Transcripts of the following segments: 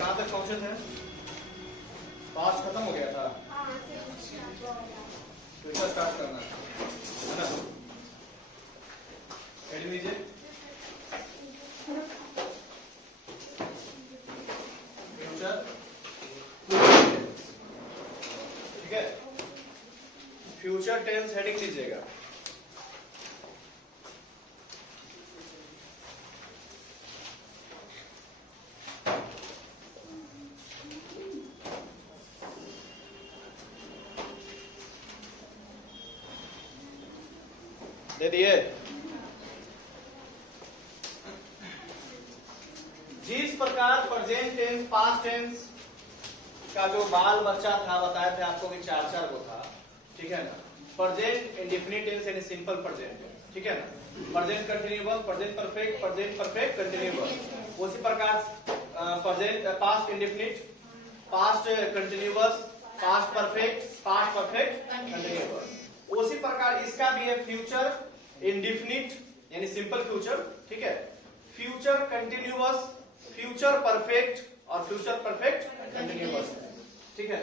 कहाँ तक पहुंचे थे? पास्ट खत्म हो गया था, फ्यूचर स्टार्ट करना है ना। एड लीजिए। फ्यूचर, ठीक है, फ्यूचर टेंस हेडिंग लीजिएगा। दे दिए। जिस प्रकार प्रेजेंट टेंस, पास्ट टेंस का जो बाल बच्चा था बताए थे आपको कि चार चार वो था, ठीक है ना। प्रेजेंट इंडेफिनिट टेंस यानी सिंपल प्रेजेंट, ठीक है ना। Present continuous, present perfect continuous. उसी प्रकार present past indefinite, past continuous, past perfect continuous. उसी प्रकार इसका भी है फ्यूचर इंडेफिनिट यानी सिंपल फ्यूचर, ठीक है, फ्यूचर कंटिन्यूअस, फ्यूचर परफेक्ट और फ्यूचर परफेक्ट कंटिन्यूअस, ठीक है।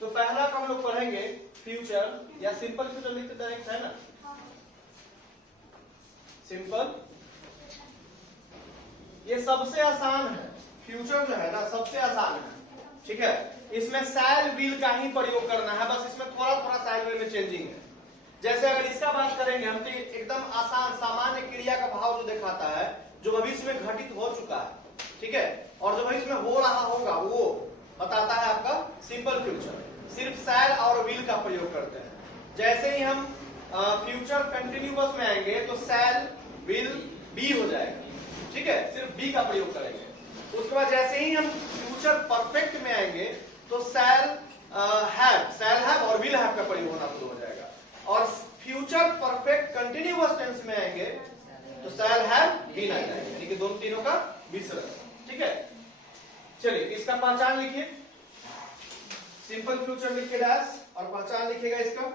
तो पहला हम लोग पढ़ेंगे फ्यूचर या सिंपल फ्यूचर लिखते डायरेक्ट है ना, सिंपल। ये सबसे आसान है, फ्यूचर जो है ना सबसे आसान है, ठीक है। इसमें शैल विल का ही प्रयोग करना है, बस इसमें थोड़ा थोड़ा शैल विल में चेंजिंग है। जैसे अगर इसका बात करेंगे हम तो एकदम आसान सामान्य क्रिया का भाव जो दिखाता है जो भविष्य में घटित हो चुका है, ठीक है, और जो भविष्य में हो रहा होगा वो बताता है आपका सिंपल फ्यूचर। सिर्फ शैल और विल का प्रयोग करते हैं। जैसे ही हम फ्यूचर कंटिन्यूअस में आएंगे तो शैल विल बी हो जाएगा, ठीक है, सिर्फ बी का प्रयोग करेंगे। उसके बाद जैसे ही हम फ्यूचर परफेक्ट में आएंगे तो शैल हैव और विल हैव का प्रयोग होना शुरू हो जाएगा। और फ्यूचर परफेक्ट कंटिन्यूअस टेंस में आएंगे तो शैल हैव बीन आ जाएगा, यानी कि दोनों तीनों का मिश्रण, ठीक है। चलिए इसका पहचान लिखिए, सिंपल फ्यूचर लिख के डैश और पहचान लिखिएगा इसका।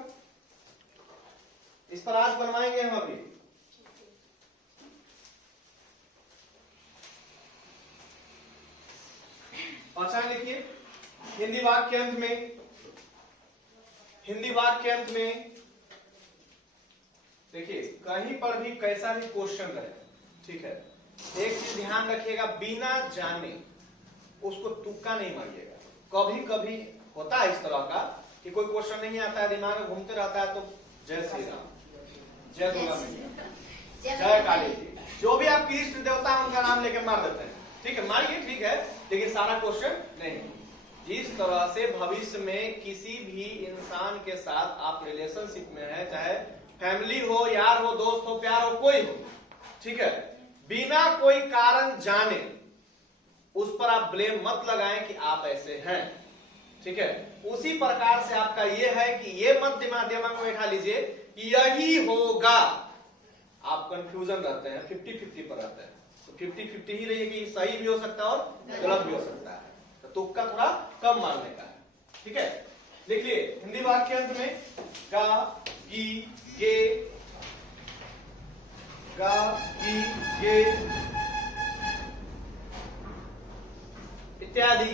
इस पर आज बनवाएंगे हम अभी। पहचान लिखिए। हिंदी वाक्यांश में देखिए कहीं पर भी कैसा भी क्वेश्चन रहे, ठीक है, एक चीज ध्यान रखिएगा, बिना जाने उसको तुक्का नहीं मारिएगा। कभी कभी होता है इस तरह का कि कोई क्वेश्चन नहीं आता है, दिमाग में घूमते रहता है, तो जय श्री राम, जय दुर्गा मैया, जय काली जी, जो भी आपकी इष्ट देवता है उनका नाम लेके मार देते हैं, ठीक है, मारिए, ठीक है, लेकिन सारा क्वेश्चन नहीं। जिस तरह से भविष्य में किसी भी इंसान के साथ आप रिलेशनशिप में है, चाहे फैमिली हो, यार हो, दोस्त हो, प्यार हो, कोई हो, ठीक है, बिना कोई कारण जाने उस पर आप ब्लेम मत लगाएं कि आप ऐसे हैं, ठीक है। उसी प्रकार से आपका ये है कि ये मत दिमाग में बैठा लीजिए कि यही होगा। आप कंफ्यूजन रहते हैं, 50-50 पर रहते हैं, तो 50-50 ही रहिए कि सही भी हो सकता है और गलत भी हो सकता है, तो तुक्का थोड़ा कम मारने का है, ठीक है। देखिए हिंदी वाक्यांश में का, की, गे, गा, की, गे इत्यादि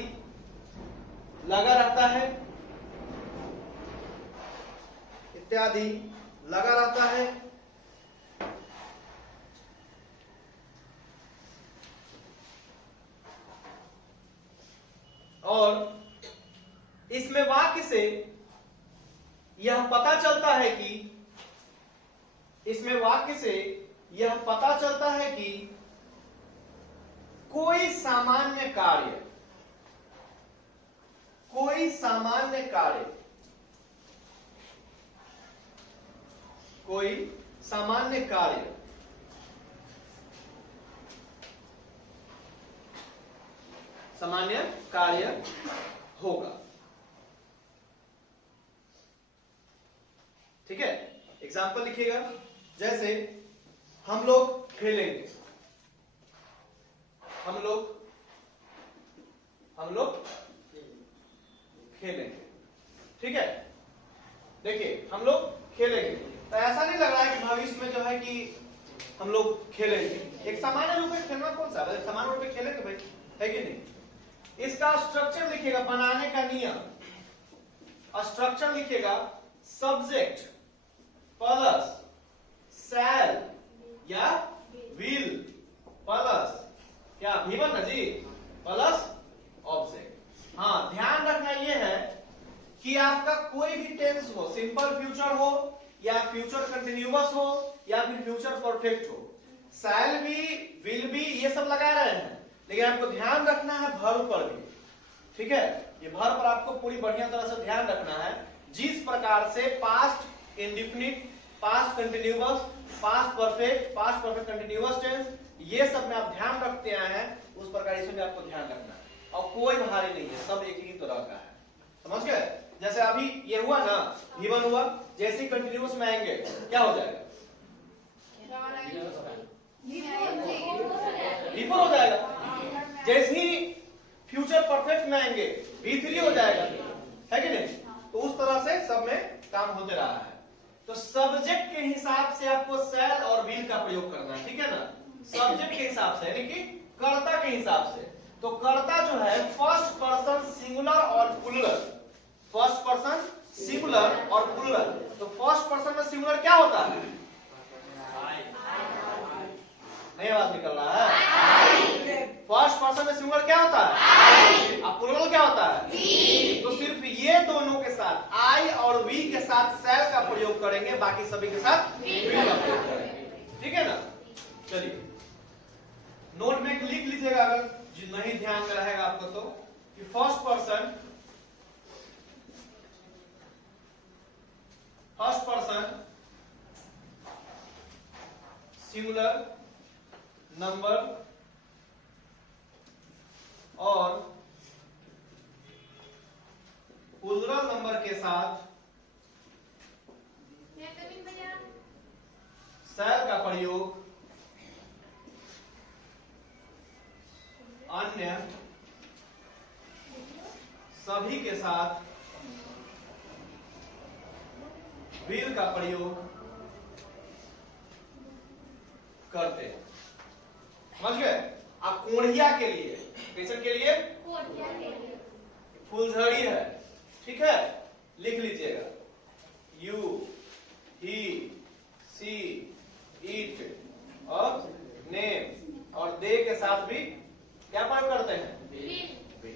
लगा रहता है, इत्यादि लगा रहता है। और इसमें वाक्य से यह पता चलता है कि, इसमें वाक्य से यह पता चलता है कि कोई सामान्य कार्य, कोई सामान्य कार्य, कोई सामान्य कार्य सामान्य कार्य होगा, ठीक है। एग्जाम्पल लिखिएगा, जैसे हम लोग खेलेंगे, हम लोग खेलेंगे, ठीक है। देखिए हम लोग खेलेंगे, तो ऐसा नहीं लग रहा है कि भविष्य में जो है कि हम लोग खेलेंगे। एक सामान्य रूप में खेलना कौन सा है, सामान्य रूप में खेलेंगे भाई, है कि नहीं। इसका स्ट्रक्चर लिखिएगा, बनाने का नियम। स्ट्रक्चर लिखिएगा सब्जेक्ट प्लस शैल या विल प्लस क्या V1 ना जी, प्लस ऑब्जेक्ट। हाँ, ध्यान रखना ये है कि आपका कोई भी टेंस हो, सिंपल फ्यूचर हो या फ्यूचर कंटिन्यूअस हो या फिर फ्यूचर परफेक्ट हो, शैल भी विल भी ये सब लगा रहे हैं, लेकिन आपको ध्यान रखना है वर्ब पर भी। ठीक है, ये वर्ब पर आपको पूरी बढ़िया तरह से ध्यान रखना है। जिस प्रकार से past indefinite, past continuous, past perfect continuous tense, ये सब में आप ध्यान रखते आए हैं, उस प्रकार इसमें भी आपको ध्यान रखना है। और कोई भारी नहीं है, सब एक ही तरह का है, समझ गए। जैसे अभी ये हुआ ना, V1 हुआ, जैसे ही कंटिन्यूअस में आएंगे क्या हो जाएगा, V4 हो जाएगा। जैसे ही फ्यूचर परफेक्ट में आएंगे V3 हो जाएगा, है कि नहीं। तो उस तरह से सब में काम होते रहा है। तो सब्जेक्ट के हिसाब से आपको शैल और विल का प्रयोग करना है, ठीक है ना। सब्जेक्ट के हिसाब से यानी कि कर्ता के हिसाब से। तो कर्ता जो है फर्स्ट पर्सन सिंगुलर और प्लूरल, फर्स्ट पर्सन सिंगुलर और प्लूरल। तो फर्स्ट पर्सन में सिंगुलर क्या होता है, नहीं आवाज निकल रहा है। फर्स्ट पर्सन में सिंगुलर क्या होता है, और प्लूरल क्या होता है। तो सिर्फ ये दोनों के साथ आई और वी के साथ शैल का प्रयोग करेंगे, बाकी सभी के साथ विल का प्रयोग करेंगे, ठीक है ना। चलिए नोट में लिख लीजिएगा, अगर नहीं ध्यान में रहेगा आपको तो, कि फर्स्ट पर्सन सिंगुलर नंबर और प्लूरल नंबर के साथ शैल का प्रयोग अन्य सभी के साथ विल का प्रयोग करते हैं, समझ गए। अब कोढ़िया के लिए, किसके के लिए, फुलझड़ी है, ठीक है, लिख लीजिएगा यू, ही, सी, इट और नेम, और दे के साथ भी क्या प्रयोग करते हैं, विल।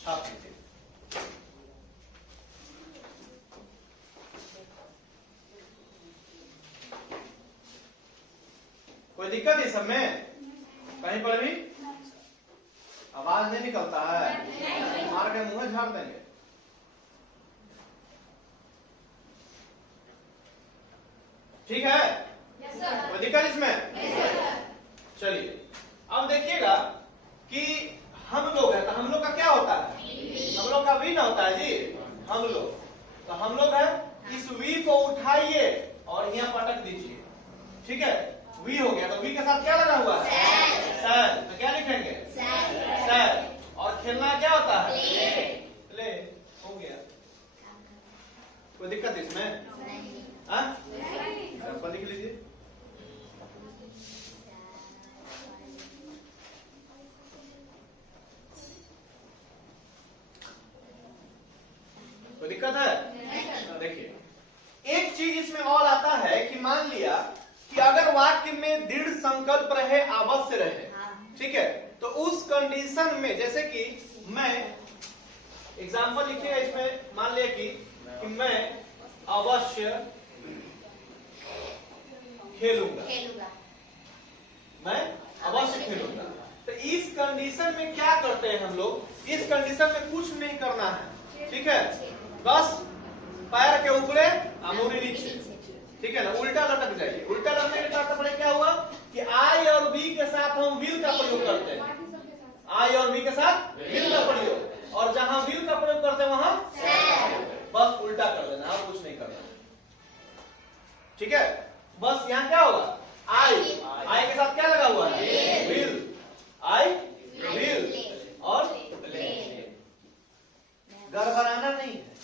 छाप लीजिए। कोई दिक्कत है सब में, कहीं पर भी आवाज नहीं निकलता है, मार के मुंह झाड़ देंगे। ठीक है, कोई दिक्कत इसमें। चलिए अब देखिएगा कि हम लोग है, तो हम लोग का क्या होता है, हम लोग का वी ना होता है जी, हम लोग। तो हम लोग है, इस वी को उठाइए और यहाँ पटक दीजिए, ठीक है। वी हो गया, तो वी के साथ क्या लगा हुआ है, शैल। तो क्या लिखेंगे, शैल। और खेलना क्या होता है, प्ले। हो गया, कोई दिक्कत इसमें, लिख लीजिए। कोई दिक्कत है, देखिए एक चीज इसमें और आता है कि मान लिया कि अगर वाक्य में दृढ़ संकल्प रहे, अवश्य रहे, ठीक है, तो उस कंडीशन में, जैसे कि मैं एग्जांपल लिखिएगा इसमें, मान लिया कि मैं अवश्य खेलूंगा, मैं अवश्य खेलूंगा। तो इस कंडीशन में क्या करते हैं हम लोग, इस कंडीशन में कुछ नहीं करना है, ठीक है, बस पैर के ऊपरे अमूरी नीचे, ठीक है ना, उल्टा लटक जाइए। उल्टा लटकने के बाद क्या हुआ कि आई और बी के साथ हम विल का प्रयोग करते हैं, आई और बी के साथ विल का प्रयोग, और जहां विल का प्रयोग करते हैं वहां बस उल्टा कर देना, और कुछ नहीं करना, ठीक है। बस यहाँ क्या होगा, आई, आई के साथ क्या लगा हुआ है, विल, आई विल और गड़बड़ाना नहीं है,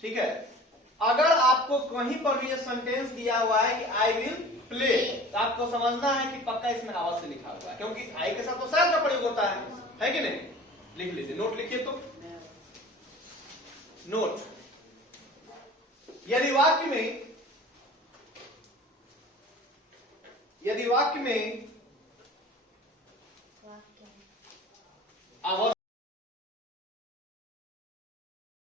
ठीक है। अगर आपको कहीं पर भी ये सेंटेंस दिया हुआ है कि आई विल प्ले, तो आपको समझना है कि पक्का इसमें अवश्य लिखा हुआ है, क्योंकि आई के साथ तो शैल का प्रयोग होता है कि नहीं। लिख लीजिए, नोट लिखिए तो नोट। यदि वाक्य में